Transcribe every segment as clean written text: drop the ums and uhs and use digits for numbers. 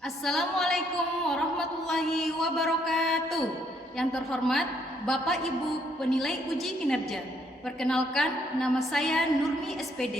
Assalamualaikum warahmatullahi wabarakatuh. Yang terhormat Bapak Ibu penilai uji kinerja. Perkenalkan, nama saya Nurmi SPD,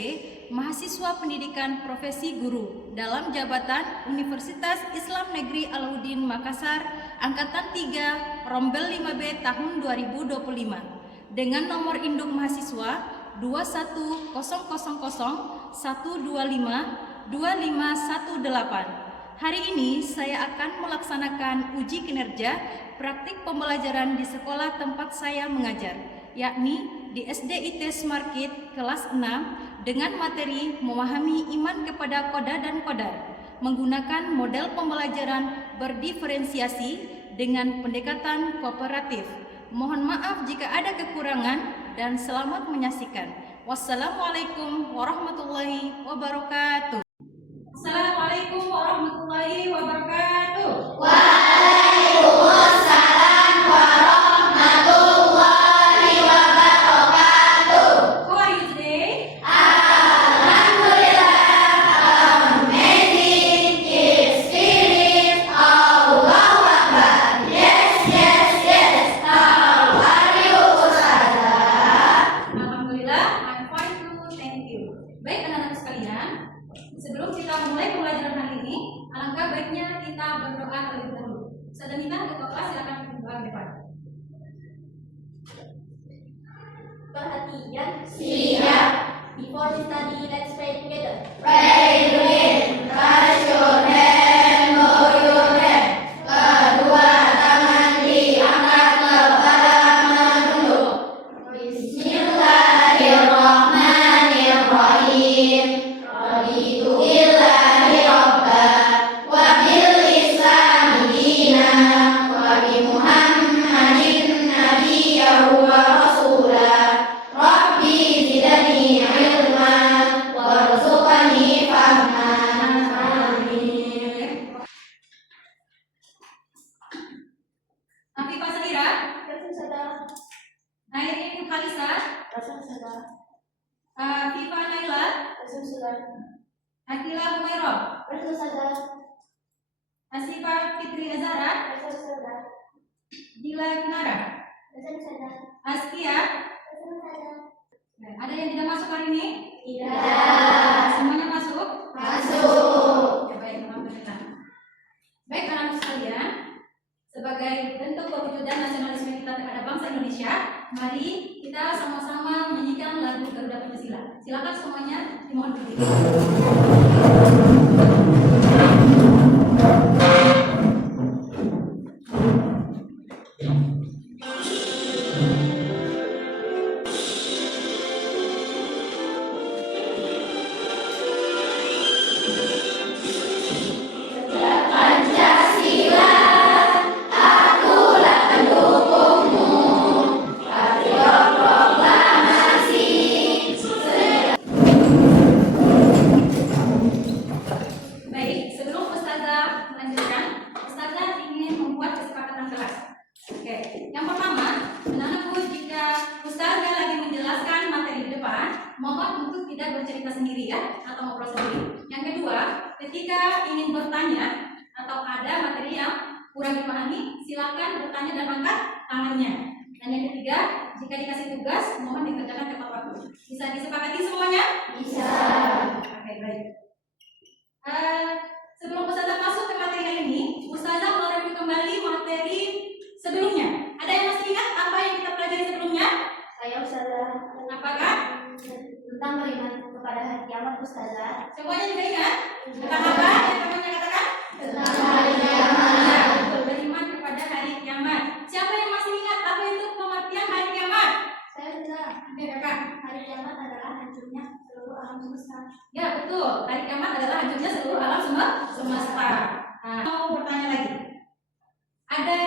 mahasiswa pendidikan profesi guru dalam jabatan Universitas Islam Negeri Alauddin Makassar, Angkatan 3, Rombel 5B tahun 2025. Dengan nomor induk mahasiswa 2100012525118. Hari ini saya akan melaksanakan uji kinerja praktik pembelajaran di sekolah tempat saya mengajar, yakni di SD IT Smarkit kelas 6 dengan materi memahami iman kepada Qada dan Qadar, menggunakan model pembelajaran berdiferensiasi dengan pendekatan kooperatif. Mohon maaf jika ada kekurangan dan selamat menyaksikan. Wassalamualaikum warahmatullahi wabarakatuh. Assalamualaikum warahmatullahi wabarakatuh. Waalaikumsalam warahmatullahi wabarakatuh. How are you today? Alhamdulillah, amazing, keep spirit, Allahu Akbar. Yes, yes, yes. How are you, Ustazah? Alhamdulillah, I'm fine too, thank you. Baik anak-anak sekalian, sebelum kita mulai pembelajaran hari ini, alangkah baiknya kita berdoa terlebih dahulu. Ustazah Nita, Bapak silakan berdoa ke depan. Perhatian. Siap. Before we study, let's pray together. Pray together. Raise your hand, lower your hand. Kedua tangan diangkat kepada menunduk. Bismillahirrahmanirrahim. Raditu billahi rabban wa bil islami dinan wa bi Muhammadin nabiyyan wa rasulah. Rabbi zidni ilman warzuqni fahman. Amin. Afifah Sadira, Rasulullah. Nairin Khalisa, Rasulullah. Afifah Naila, Rasulullah. Akila Humairah, Rasulullah. Asifah Fitri Azara, Rasulullah. Gila Kinara, Rasulullah. Askia. Ada yang tidak masuk hari ini? Tidak. Semuanya masuk? Masuk. Ya, baik, alhamdulillah. Baik anak-anak sekalian, sebagai bentuk perwujudan nasionalisme kita terhadap bangsa Indonesia, mari kita sama-sama menyanyikan lagu Garuda Pancasila. Silakan semuanya, dimohon berdiri. Pancasila, akulah pendukungmu. Patriot proklamasi. Baik, sebelum Ustazah melanjutkan, Ustazah ingin membuat kesepakatan kelas. Oke, yang pertama, anak-anakku, jika Ustazah lagi menjelaskan materi di depan, mohon untuk tidak bercerita sendiri ya, atau ngobrol sendiri. Yang kedua, ketika ingin bertanya atau ada materi yang kurang dipahami, silakan bertanya dan angkat tangannya. Dan yang ketiga, jika dikasih tugas, mohon dikerjakan tepat waktu. Bisa disepakati semuanya? Bisa. Oke, baik. Sebelum Ustazah masuk ke materi hari ini, Ustazah mau review kembali materi sebelumnya. Ada yang masih ingat apa yang kita pelajari sebelumnya? Saya Ustazah. Apakah? Tentang beriman kepada hari kiamat, Ustazah. Semuanya juga ingat? Tentang apa yang temannya katakan? Tentang hari Ya, kiamat. betul, beriman kepada hari kiamat. Siapa yang masih ingat apa itu pengertian hari kiamat? Saya sudah. Oke, kakak. Hari kiamat adalah hancurnya seluruh alam semesta. Ya, betul. Hari kiamat adalah hancurnya seluruh alam semesta. Nah, mau bertanya lagi. Ada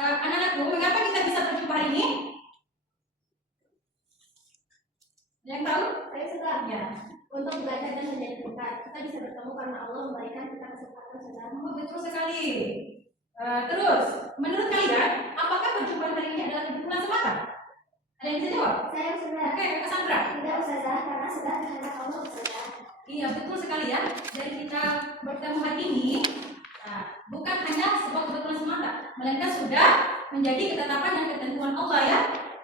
anak-anakku, mengapa kita bisa berjumpa hari ini? Ada yang tahu? Saya sudah. Ya. Untuk belajar dan menjadi dekat, kita bisa bertemu karena Allah memberikan kita kesempatan, Ustazah. Oh, betul sekali. Terus, menurut kalian, apakah perjumpaan hari ini adalah kebetulan semata? Ada yang bisa jawab? Saya sudah. Oke, Kak Sandra. Tidak, Ustazah, karena sudah kehendak Allah, Ustazah. Iya, betul sekali ya. Dari kita bertemu hari ini, bukan hanya sebuah kebetulan semata, melainkan sudah menjadi ketetapan dan ketentuan Allah ya.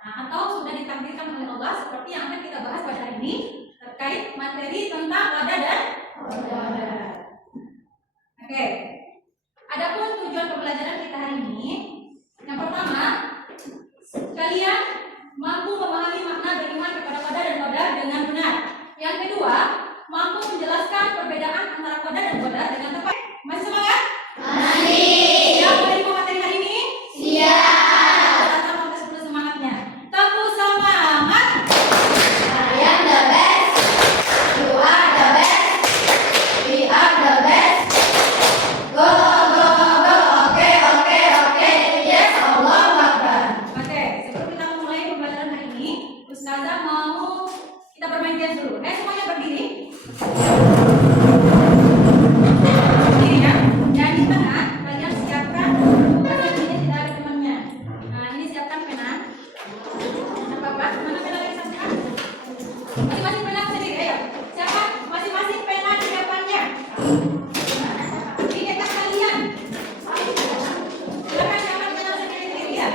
Atau sudah ditakdirkan oleh Allah seperti yang akan kita bahas pada hari ini terkait materi tentang wadah dan wadah. Oke. Adapun tujuan pembelajaran kita hari ini, yang pertama, kalian mampu memahami makna beriman kepada qada dan qadar dengan benar. Yang kedua, mampu menjelaskan perbedaan antara qada dan qadar dengan tepat. Masih semangat? Masih. Siap menerima materi hari ini? Siap. Kita sampai sebelum semangatnya. Tepuk semangat. I am the best. You are the best. We are the best. Go, go, go. Oke, oke, oke. Yes, Allah Akbar. Oke, sebelum kita memulai pembelajaran hari ini, Ustazah mau kita bermain dance dulu. Semuanya berdiri. Berdiri ya. Dan di tengah kalian siapkan bukan yang ini tidak ada temannya. Nah, ini siapkan pena. Apa-apa? Mana pena lagi siapkan? Masing-masing pena sendiri, ayo. Siapkan masing-masing pena di depannya. Di dekat kalian. Silakan siapkan pena sendiri ya.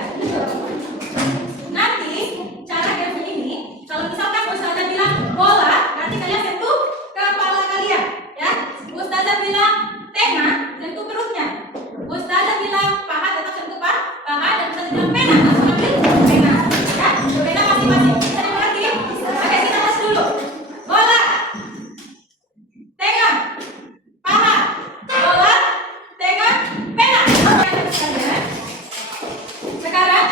Nanti cara game ini, kalau misalkan Ustazah bilang bola, nanti kalian sentuh kepala kalian, ya. Ustazah bilang tengah, sentuh perutnya. Ustazah bilang paha, tetap sentuh paha. Dan Ustazah bilang pena, langsung ambil pena. Ya, berbeda masing-masing. Bisa dimengerti? Oke, kita tes dulu. Bola, tengah, paha, bola, tengah, pena. Oke, sekalian. Sekarang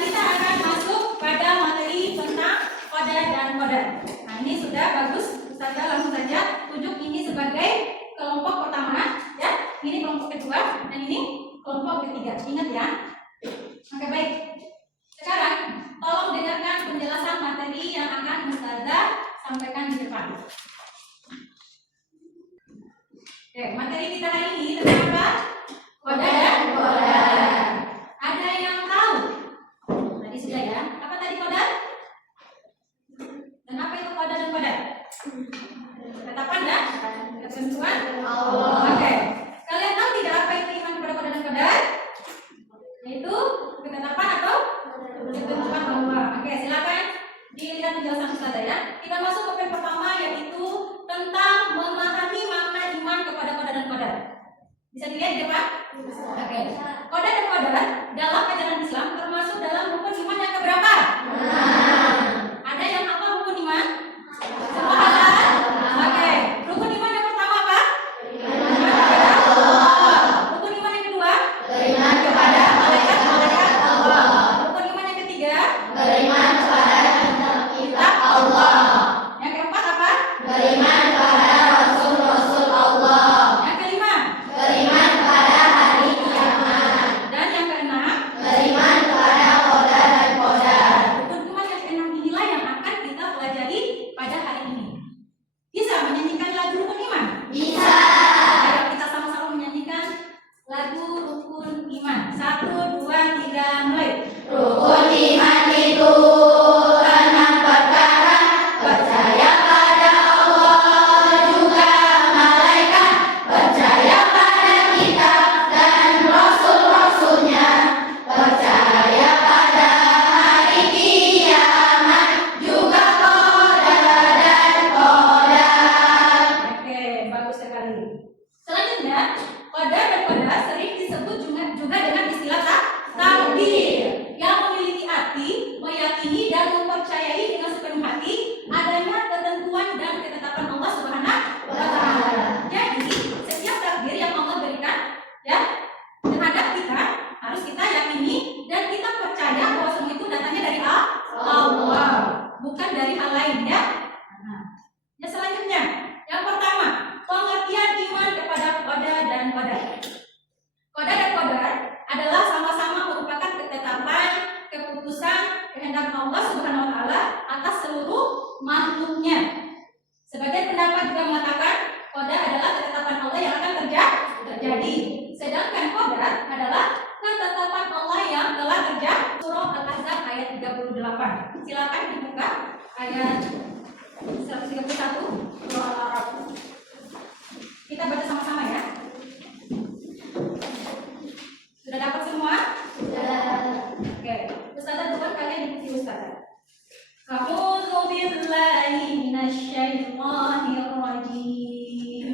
kita akan masuk pada materi tentang qada dan qadar. Nah, ini sudah bagus. Ustazah langsung saja tunjuk ini sebagai kelompok pertama, ya. Ini kelompok kedua dan ini kelompok ketiga. Ingat ya. Oke, baik. Sekarang tolong dengarkan penjelasan materi yang akan Ustazah sampaikan di depan. Oke, materi kita hari ini tentang apa? Qada dan qadar. Ada yang tahu? Tadi sudah ya. Apa tadi qadar? Dan apa itu qada dan qadar? Ketetapan dan ketentuan Allah. Oke. Kalian tahu tidak apa itu iman kepada qada dan qadar? Yaitu ketetapan atau ketentuan Allah. Oke, silakan dilihat penjelasan Ustazah ya. Kita masuk ke poin pertama, yaitu tentang memahami makna iman kepada qada dan qadar. Bisa dilihat di depan? Oke. Qada dan qadar dalam ajaran Islam termasuk dalam rukun iman yang keberapa? Ada yang apa rukun iman? Semua hafal? Oke. Rukun iman yang pertama apa? Rukun iman yang kedua? Beriman kepada malaikat Allah. Rukun iman yang ketiga? Beriman kepada kitab Allah. Yang keempat apa? Beriman kepada Rasul-Rasul Allah. Yang kelima? Beriman kepada hari kiamat. Dan yang keenam? Beriman kepada qada dan qadar. Rukun iman yang keenam inilah yang akan kita pelajari pada hari ini. Bisa menyanyikan lagu rukun iman? Bisa. Ayo kita sama-sama menyanyikan lagu rukun iman. 1, 2, 3, mulai. Rukun iman itu 6 perkara. Percaya pada Allah juga malaikat. Percaya pada kitab dan rasul-rasulnya. Percaya pada hari kiamat. Juga qada dan qadar. Oke, bagus sekali. Selanjutnya, qada dan qadar sering disebut juga dengan istilah takdir, yang memiliki arti meyakini dan mempercayai dengan sepenuh hati adanya ketentuan dan ketetapan Allah Subhanahu wa Ta'ala. Jadi, setiap takdir yang Allah berikan ya terhadap kita harus kita yakini dan kita percaya bahwa semua itu datangnya dari Allah, bukan dari hal lain ya. Yang selanjutnya, yang pertama, pengertian iman kepada qada dan qadar. Qada dan qadar adalah sama-sama merupakan ketetapan, keputusan, kehendak Allah Subhanahu wa Ta'ala atas seluruh makhluknya. Sebagian pendapat juga mengatakan qada adalah ketetapan Allah yang akan terjadi. Sedangkan qadar adalah ketetapan Allah yang telah terjadi. Surah Al-Ahzab ayat 38. Silakan dibuka ayat 131 surah Al-A'raf. Kita baca sama-sama ya. Sudah dapat semua? Oke, Ustazah duluan, kalian ikuti Ustazah. A'udzu billahi minasyaitonir rajim.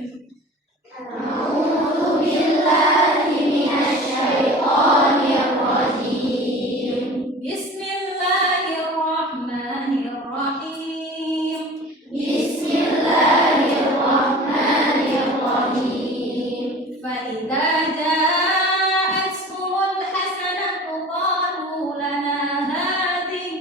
A'udzu billahi minasyaitonir rajim. Bismillahirrahmanirrahim. Bismillahirrahmanirrahim. Fa idza ja'atkumul hasanatu qalu lana hadhihi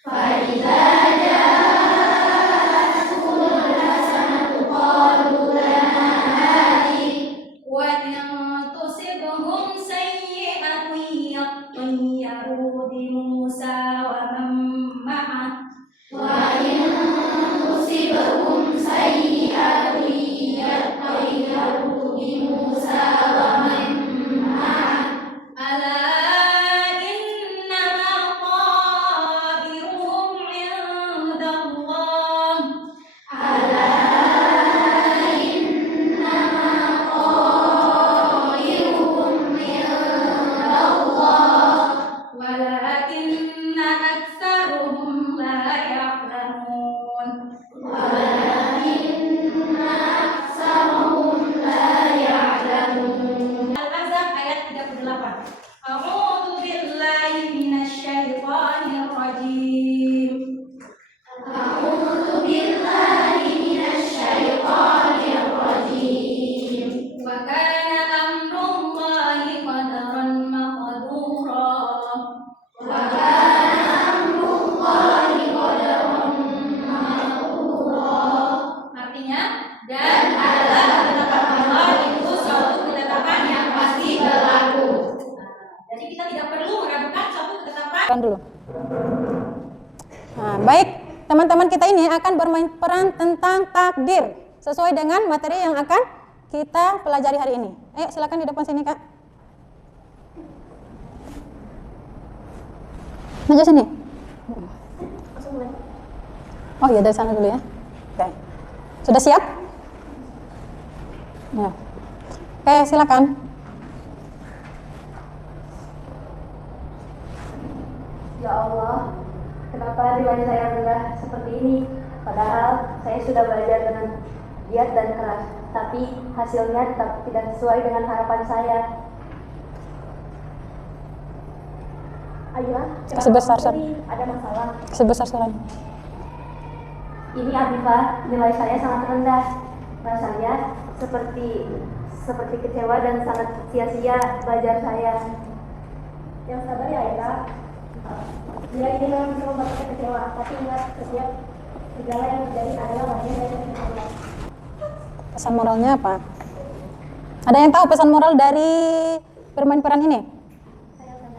فإذا جاءتهم الحسنة قالوا لنا هذه wa in tusibhum sayyi'atun yattayyaru bi Musa wa man ma'ah وإن تصبهم سيئة يطيروا بموسى ومن معه ala innama ta'iruhum 'indallah ألا إنما طائرهم عند الله walakinna aktsaruhum la ya'lamun. ولكن أكثرهم لا يعلمون. Al-Ahzab ayat 38. A'udzu billahi minasyaitonir rajim. أعوذ بالله من الشيطان الرجيم. Wa kana amrullahi qadaran maqdura. وكان أمر الله قدرا مقدورا. Artinya, dan adalah ketetapan Allah itu suatu ketetapan yang pasti berlaku. Jadi kita tidak perlu meragukan suatu ketetapan. Dulu. Nah, baik, teman-teman kita ini akan bermain peran tentang takdir sesuai dengan materi yang akan kita pelajari hari ini. Ayo silakan di depan sini, Kak. Maju sini. Oh iya, dari sana dulu ya. Oke. Sudah siap? Ya. Oke, silakan. Ya Allah, kenapa riwayat saya rendah seperti ini? Padahal saya sudah belajar dengan giat dan keras, tapi hasilnya tetap tidak sesuai dengan harapan saya. Ayah, Sebesar, ada masalah. sebesar suaranya. Ini Afifah, nilai saya sangat rendah. Rasanya seperti kecewa dan sangat sia-sia belajar saya. Yang sabar ya, Ayah. Dia ini memang bisa membuat kita kecewa, tapi ingat setiap segala yang terjadi adalah bagian dari kecewa. Pesan moralnya apa? Ada yang tahu pesan moral dari bermain peran ini?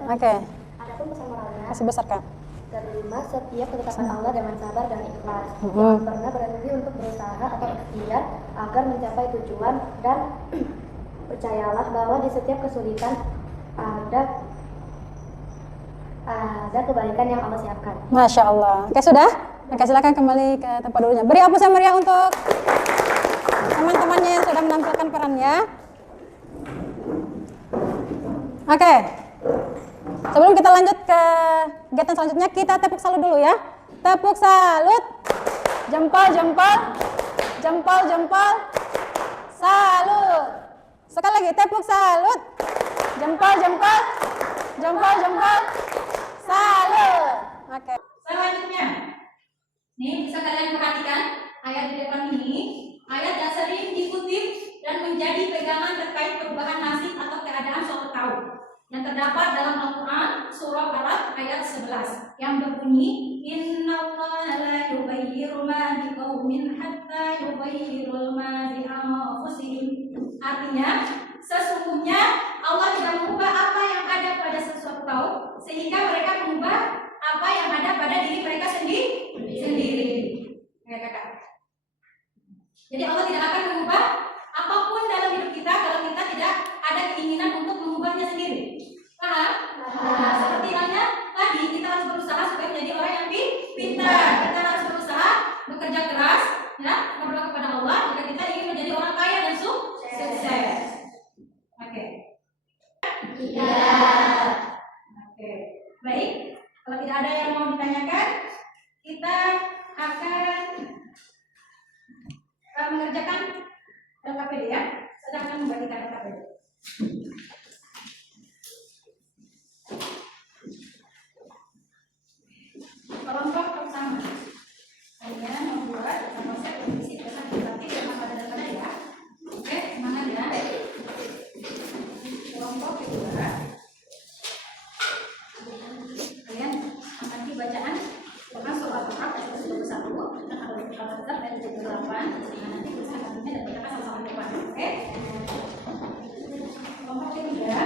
Oke, Adapun pesan moralnya, kasih besar, Kak. terima setiap ketetapan Allah dengan sabar dan ikhlas. Jangan pernah berhenti untuk berusaha atau ikhtiar agar mencapai tujuan, dan percayalah bahwa di setiap kesulitan ada kebaikan yang Allah siapkan. Masya Allah. Oke, sudah? Oke, silakan kembali ke tempat dulunya. Beri aplaus yang meriah untuk teman-temannya yang sudah menampilkan perannya. Oke. Sebelum kita lanjut ke kegiatan selanjutnya, kita tepuk salut dulu ya. Tepuk salut. Jempol, jempol. Jempol, jempol. Salut. Sekali lagi, tepuk salut. Jempol, jempol. Jempol, jempol. Salut. Oke. Selanjutnya, nih bisa kalian perhatikan ayat di depan ini, ayat yang sering dikutip dan menjadi pegangan terkait perubahan nasib atau keadaan suatu kaum, yang terdapat dalam Al-Quran surah Araf ayat 11 yang berbunyi Innallaha la yughayyiru ma biqaumin hatta yughayyiru ma bi anfusihim. Artinya, sesungguhnya Allah tidak mengubah apa yang ada pada sesuatu kaum sehingga mereka mengubah apa yang ada pada diri mereka sendiri. Ya, Kakak. Jadi Allah tidak akan mengubah apapun dalam hidup kita kalau kita tidak ada keinginan untuk mengubahnya sendiri. Paham? Nah, seperti halnya tadi kita harus berusaha supaya menjadi orang yang pintar. Kita harus berusaha bekerja keras Oke, baik. Kalau tidak ada yang mau ditanyakan, kita akan mengerjakan LKPD ya. Saya akan membagikan LKPD. Kelompok pertama, kalian membuat konsep berisi pesan berarti dengan pada dasarnya ya. Oke, semangat ya. Kelompok kedua, kalian akan bacaan tentang surat Al-Baqarah ayat 21 dan Al-Baqarah ayat 28. Nanti bisa nantinya dan kita sama-sama depan. Oke. Kelompok ketiga,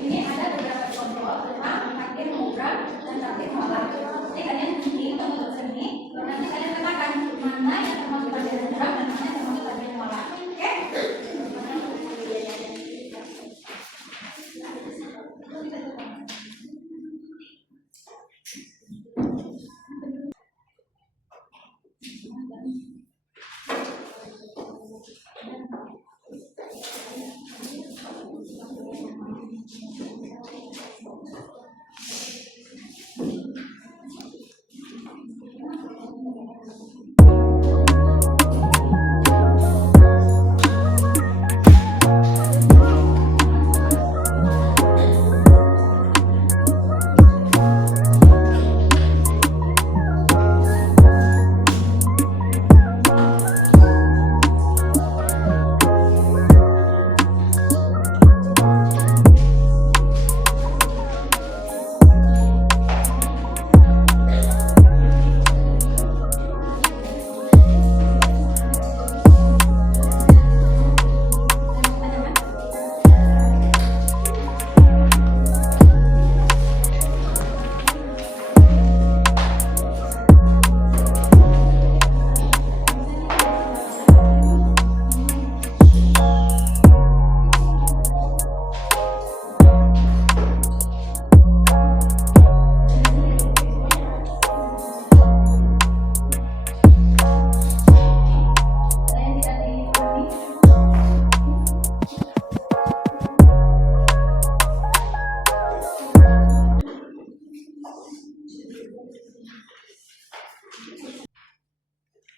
ini ada beberapa contoh tentang takdir mubrab dan takdir mu'allaq. Jadi kalian ini untuk sini, nanti kalian katakan mana yang termasuk takdir mubrab dan mana yang termasuk takdir mu'allaq. Oke?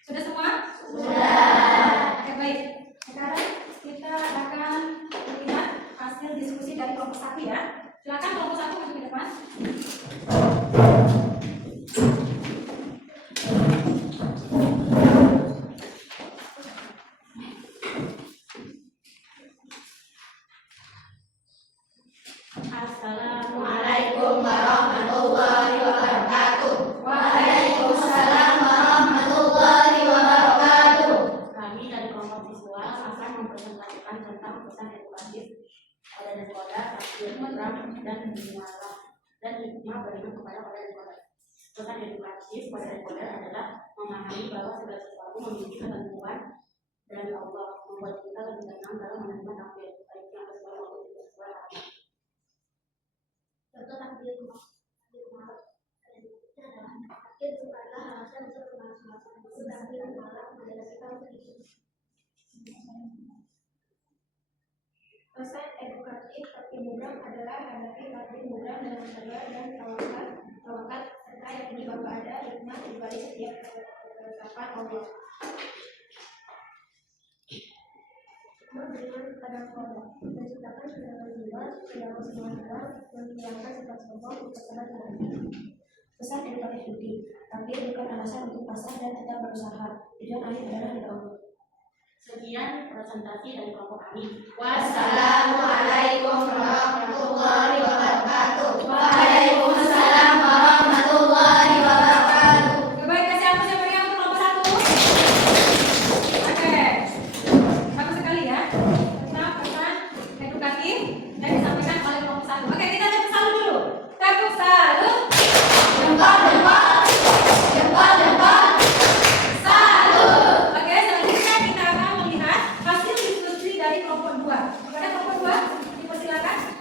Sudah semua? Sudah. Oke, baik. Sekarang kita akan melihat hasil diskusi dari kelompok 1 ya. Silakan kelompok 1 maju ke depan. Assalamualaikum warahmatullahi wabarakatuh. Waalaikumsalam warahmatullahi wabarakatuh. Kami dari kelompok siswa akan mempresentasikan tentang pesan edukatif pada sekolah, takdir mutlak dan mu'allaq dan hikmah beriman kepada pada sekolah. Pesan edukatif pada sekolah adalah memahami bahwa segala sesuatu memiliki ketentuan dari Allah, membuat kita lebih tenang dalam menerima takdir, baik yang sesuai maupun tidak sesuai harapan. Contoh takdir mu'allaq adalah takdir bukanlah alasan untuk kemaslahatan, tetapi mu'allaq menjelaskan prinsip. Pesan edukatif takdir mubrab adalah hadapi takdir mubrab dengan sabar dan tawakal serta yakini bahwa ada hikmah di balik setiap ketetapan Allah. Beriman kepada Allah, menciptakan segala jiwa, segala semua hal, menghilangkan sifat sombong, berkenan dengan pesan edukatif budi. Takdir bukan alasan untuk pasrah dan tetap berusaha. Tujuan akhir adalah ridha Allah. Sekian presentasi dari kelompok kami. Wassalamualaikum warahmatullahi wabarakatuh. Waalaikumsalam warahmatullahi wabarakatuh. Oke, baik. Kasih hapus yang berikan untuk kelompok 1. Oke. Bagus sekali ya. Tentang pesan edukatif dan disampaikan oleh kelompok 1. Oke, kita tepuk salut dulu. Tepuk salut. Jempol, jempol, jempol, jempol. Salut. Oke, selanjutnya kita akan melihat hasil diskusi dari kelompok 2. Kepada kelompok 2, dipersilakan.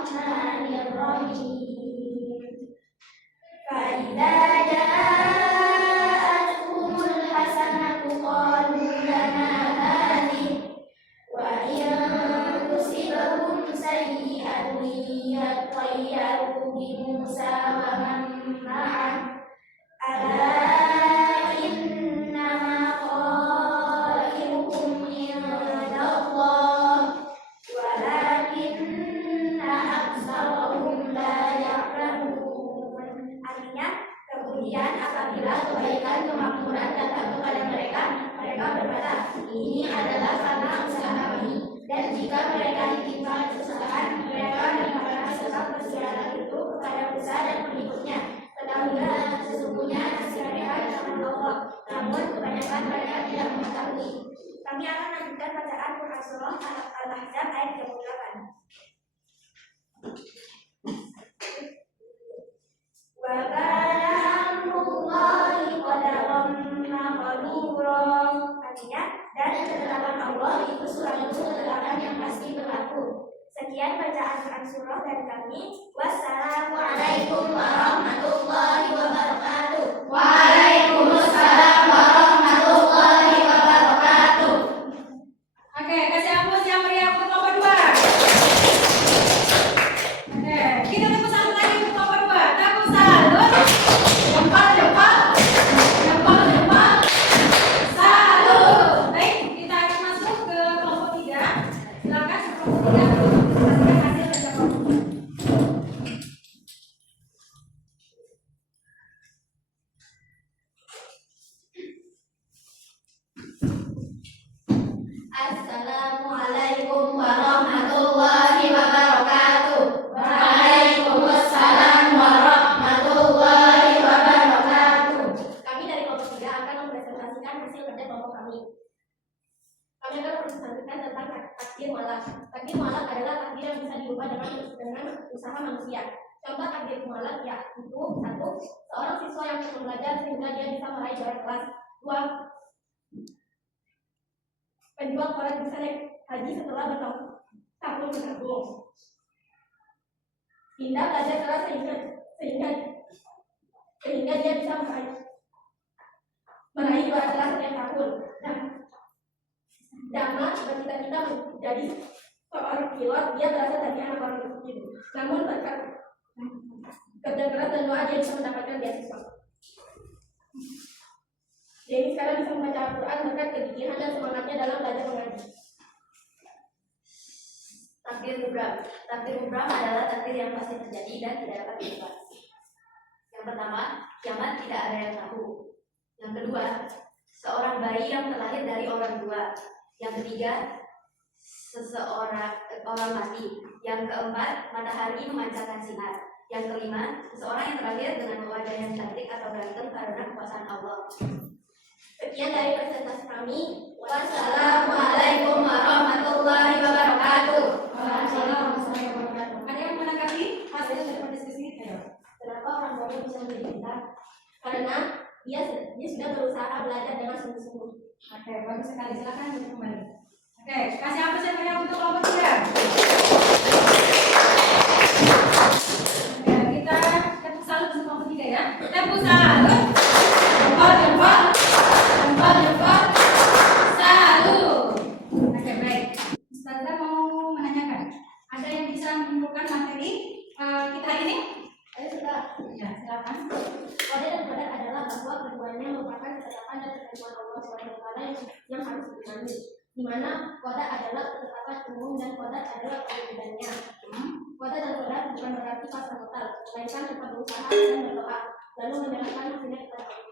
Bismillahirrahmanirrahim. Fa'idza ja'atuhumul hasanatu qalu lana hadhihi wa in tusibhum sayyi'atun yattayyaru bi Musa wa man ma'ah ala innama qailuhum indallah walakinna aktsarahum la ya'lamun. Artinya, kemudian apabila kebaikan kemakmuran datang kepada mereka, mereka berkata, ini adalah karena usaha kami. Dan jika mereka ditimpa kesusahan, mereka mengatakan sebab kesusahan itu kepada Musa dan pengikutnya. Ketahuilah sesungguhnya nasib mereka di tangan Allah, namun kebanyakan mereka tidak mengetahui. Kami akan lanjutkan bacaan Quran Surah Al-Ahzab ayat 38. Wa kana amrullahi qadaran maqdura. Artinya, dan ketetapan Allah itu suatu ketetapan yang pasti berlaku. Sekian bacaan Quran Surah dari kami. Wassalamualaikum warahmatullahi wabarakatuh. Waalaikumsalam warahmatullahi wabarakatuh. Oke, kasih aplaus yang meriah untuk kelompok 2. Oke, kita tepuk salut lagi untuk kelompok 2. Tepuk salut. Jempol. Salut. Baik, kita akan masuk ke kelompok 3. Silakan kelompok 3 pastikan hasil dan jawaban. Assalamualaikum warahmatullahi wabarakatuh. Waalaikumsalam warahmatullahi wabarakatuh. Kami dari kelompok 3 akan mempresentasikan hasil kerja kelompok kami. Kami akan mempresentasikan tentang takdir mualaf. Takdir mualaf adalah takdir yang bisa diubah dengan usaha manusia. Contoh takdir mualaf yaitu 1. Seorang siswa yang terus belajar sehingga dia bisa meraih juara kelas. 2. Penjual koran bisa naik haji setelah bertahun menabung. Indah belajar keras sehingga dia bisa meraih juara kelas setiap tahun. Nah, Dama bercita-cita menjadi seorang pilot. Dia berasal dari anak orang miskin. Namun berkat kerja keras dan doa dia bisa mendapatkan beasiswa. Jadi sekarang bisa membaca Al-Quran berkat kegigihan dan semangatnya dalam belajar mengaji. Takdir mubram. Takdir mubram adalah takdir yang pasti terjadi dan tidak dapat diubah. Yang pertama, kiamat tidak ada yang tahu. Yang kedua, seorang bayi yang terlahir dari orang tua. Yang ketiga, orang mati. Yang keempat, matahari memancarkan sinar. Yang kelima, seseorang yang terlahir dengan wajah yang cantik atau ganteng karena kekuasaan Allah. Sekian dari presentasi kami. Wassalamualaikum warahmatullahi wabarakatuh. Waalaikumsalam warahmatullahi wabarakatuh. Ada yang menanggapi hasil dari diskusi ini? Ayo. Kenapa orang bodoh bisa menjadi pintar? Karena dia sudah berusaha belajar dengan sungguh-sungguh. Oke, bagus sekali. Silakan duduk kembali. Oke, kasih apa yang banyak untuk kelompok 3. Oke, kita tepuk salut untuk kelompok 3 ya. Tepuk salut. Jempol. Salut. Oke, baik. Ustazah mau menanyakan, ada yang bisa menyimpulkan materi kita hari ini? Ayo sudah. Ya, silakan. Kode dan kodar adalah bahwa keduanya merupakan ketetapan dan ketentuan Allah SWT yang harus diimani. Di mana kodar adalah ketetapan umum dan kodar adalah perbedaannya. Kodar dan kodar bukan berarti pasrah total, melainkan tetap berusaha dan berdoa, lalu menyerahkan hasilnya kepada Allah.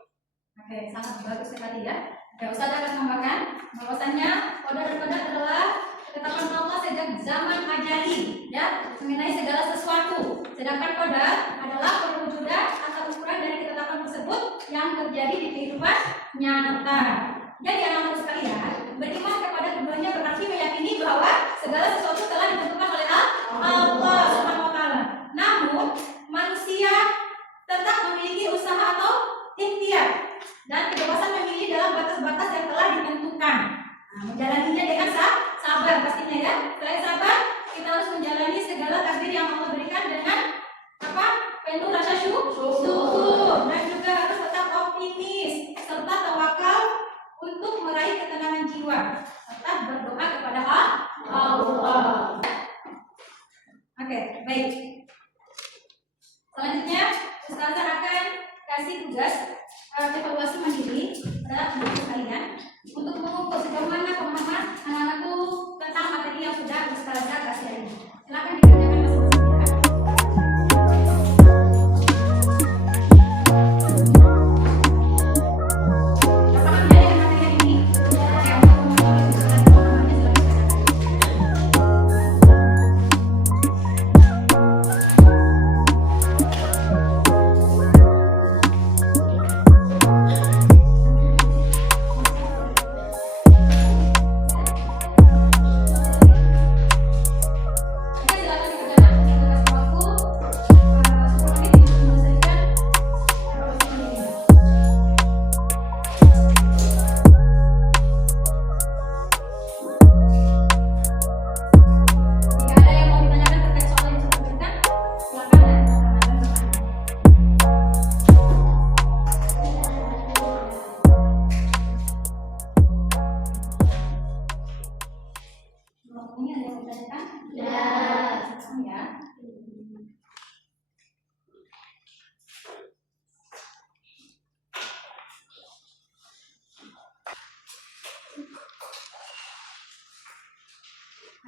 Oke, sangat bagus sekali ya. Oke, Ustaz akan tambahkan bahwasannya kodar dan kodar adalah ketetapan Allah sejak zaman ajali ya, mengenai segala sesuatu. Sedangkan kodar adalah perwujudan atau ukuran dari ketetapan tersebut yang terjadi di kehidupan nyata. Jadi anak-anak sekalian, beriman kepada keduanya berarti meyakini bahwa segala sesuatu telah ditentukan oleh Allah Subhanahu wa taala. Namun, manusia tetap memiliki usaha atau ikhtiar dan kebebasan memilih dalam batas-batas yang telah ditentukan. Nah, menjalaninya dengan sabar pastinya ya. Selain sabar, kita harus menjalani segala takdir yang Allah Oke, baik. Selanjutnya, Ustazah akan kasih tugas evaluasi mandiri pada anak-anak kalian untuk mengukur sejauh mana pemahaman anak-anakku tentang materi yang sudah Ustazah kasih hari ini. Silakan dikerjakan masing-masing ya. Udah paham ya dengan materi hari ini? Oke, untuk memahami Ustazah pemahamannya silakan. Oke, silakan dikerjakan. Saya kasih waktu 10 menit untuk menyelesaikan evaluasi mandiri. Jika ada yang mau ditanyakan terkait soal yang sudah diberikan, silakan ya. Ini ada yang mau ditanyakan? Ya. Ya.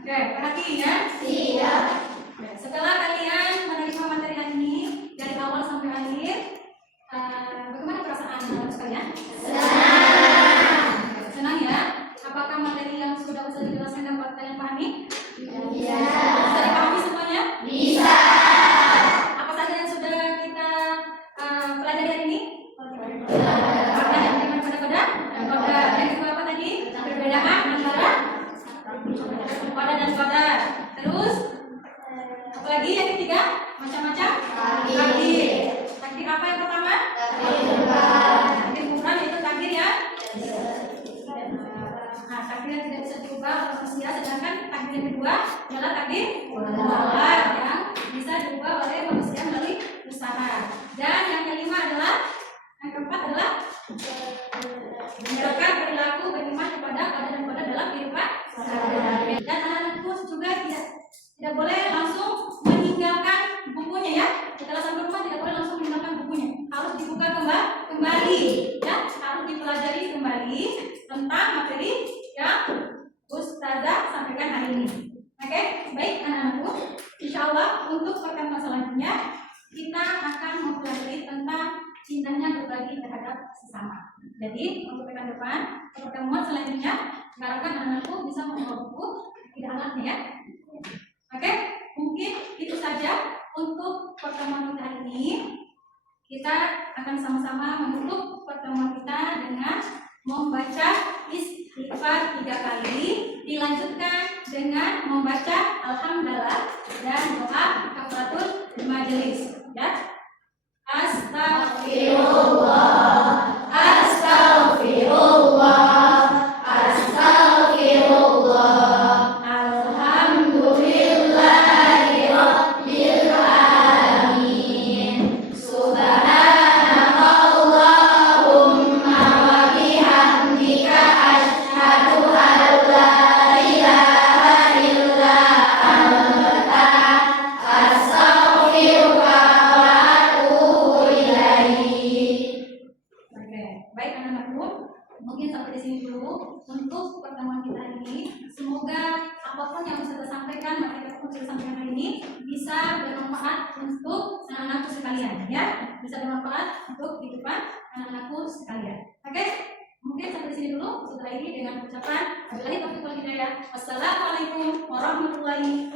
Oke, perhatiin ya. Siap. Ya, setelah kalian menerima materi hari ini dari awal sampai akhir, bagaimana perasaan anak sekalian? Senang ya? Apakah materi yang sudah bisa dijelaskan dapat kalian pahami? Bisa. Bisa dipahami semuanya? Bisa. Apa saja yang sudah kita pelajari hari ini? Koda. Yang kedua apa tadi? Perbedaan antara koda dan koda. Terus apalagi yang ketiga? Macam-macam takdir. Takdir apa yang pertama? Takdir mubham itu takdir ya. Nah, takdir yang tidak bisa diubah oleh manusia, sedangkan takdir yang kedua adalah takdir mutlak yang bisa diubah oleh manusia melalui usaha. Dan yang kelima adalah, yang keempat adalah menerapkan perilaku beriman kepada koda dan koda dalam kehidupan sehari-hari. Dan anak-anakku juga tidak boleh langsung meninggalkan bukunya ya. Setelah sampai rumah tidak boleh langsung meninggalkan bukunya. Harus dibuka kembali ya, harus dipelajari kembali tentang materi yang Ustazah sampaikan hari ini. Oke, baik anak-anakku. Insya Allah untuk pertemuan selanjutnya kita akan mempelajari tentang cintanya berbagi terhadap sesama. Jadi untuk depan pertemuan selanjutnya diharapkan anak-anakku bisa membawa buku tidak alatnya ya. Oke, mungkin itu saja untuk pertemuan kita hari ini. Kita akan sama-sama menutup pertemuan kita dengan membaca istighfar 3 kali, dilanjutkan dengan membaca alhamdulillah dan doa kafaratul majelis ya. Astagfirullah, astagfirullah, astagfirullah, alhamdulillahi rabbil alamin, subhanakallahumma wa bihamdika asyhadu an la ilaha illa anta astaghfiruka wa atubu ilaik. Oke, baik anak-anakku, mungkin sampai di sini dulu untuk pertemuan kita hari ini. Semoga apapun yang bisa sampaikan, materi yang bisa sampaikan hari ini bisa bermanfaat untuk anak-anakku sekalian, ya, bisa bermanfaat untuk kehidupan anak-anakku sekalian. Oke, mungkin sampai di sini dulu. Setelah ini dengan ucapan wabillahi taufiq wal hidayah. Wassalamualaikum warahmatullahi